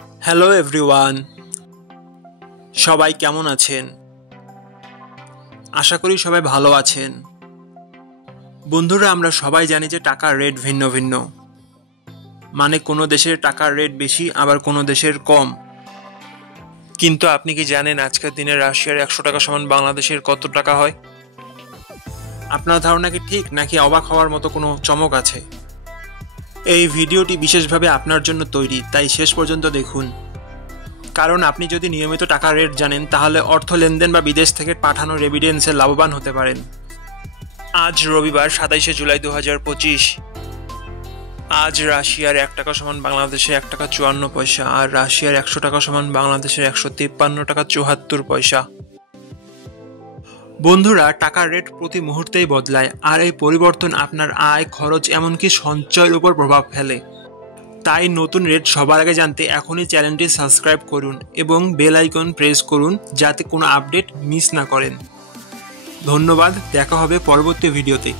Hello everyone, সবাই কেমন আছেন? আশা করি সবাই ভালো আছেন। বন্ধুরা, আমরা সবাই জানি যে টাকার রেট ভিন্ন ভিন্ন। মানে কোনো দেশের টাকার রেট বেশি, আবার কোনো দেশের কম। কিন্তু আপনি কি জানেন আজকের দিনে রাশিয়ার 100 টাকা সমান বাংলাদেশের কত টাকা হয়? আপনার ধারণা কি ঠিক, নাকি অবাক হওয়ার মতো কোনো চমক আছে? এই ভিডিওটি বিশেষভাবে আপনার জন্য তৈরি, তাই শেষ পর্যন্ত দেখুন। কারণ আপনি যদি নিয়মিত টাকার রেট জানেন, তাহলে অর্থ লেনদেন বা বিদেশ থেকে পাঠানো রেমিটেন্সে লাভবান হতে পারেন। আজ রবিবার 27শে জুলাই 2025। আজ রাশিয়ার 1 টাকা সমান বাংলাদেশে 1 টাকা 54 পয়সা, আর রাশিয়ার 100 টাকা সমান বাংলাদেশের 153 টাকা 74 পয়সা। বন্ধুরা, টাকার রেট প্রতি মুহূর্তেই বদলায়, আর এই পরিবর্তন আপনার আয়, খরচ, এমনকি সঞ্চয়ের উপর প্রভাব ফেলে। তাই নতুন রেট সবার আগে জানতে এখনই চ্যানেলটি সাবস্ক্রাইব করুন এবং বেল আইকন প্রেস করুন, যাতে কোনো আপডেট মিস না করেন। ধন্যবাদ, দেখা হবে পরবর্তী ভিডিওতে।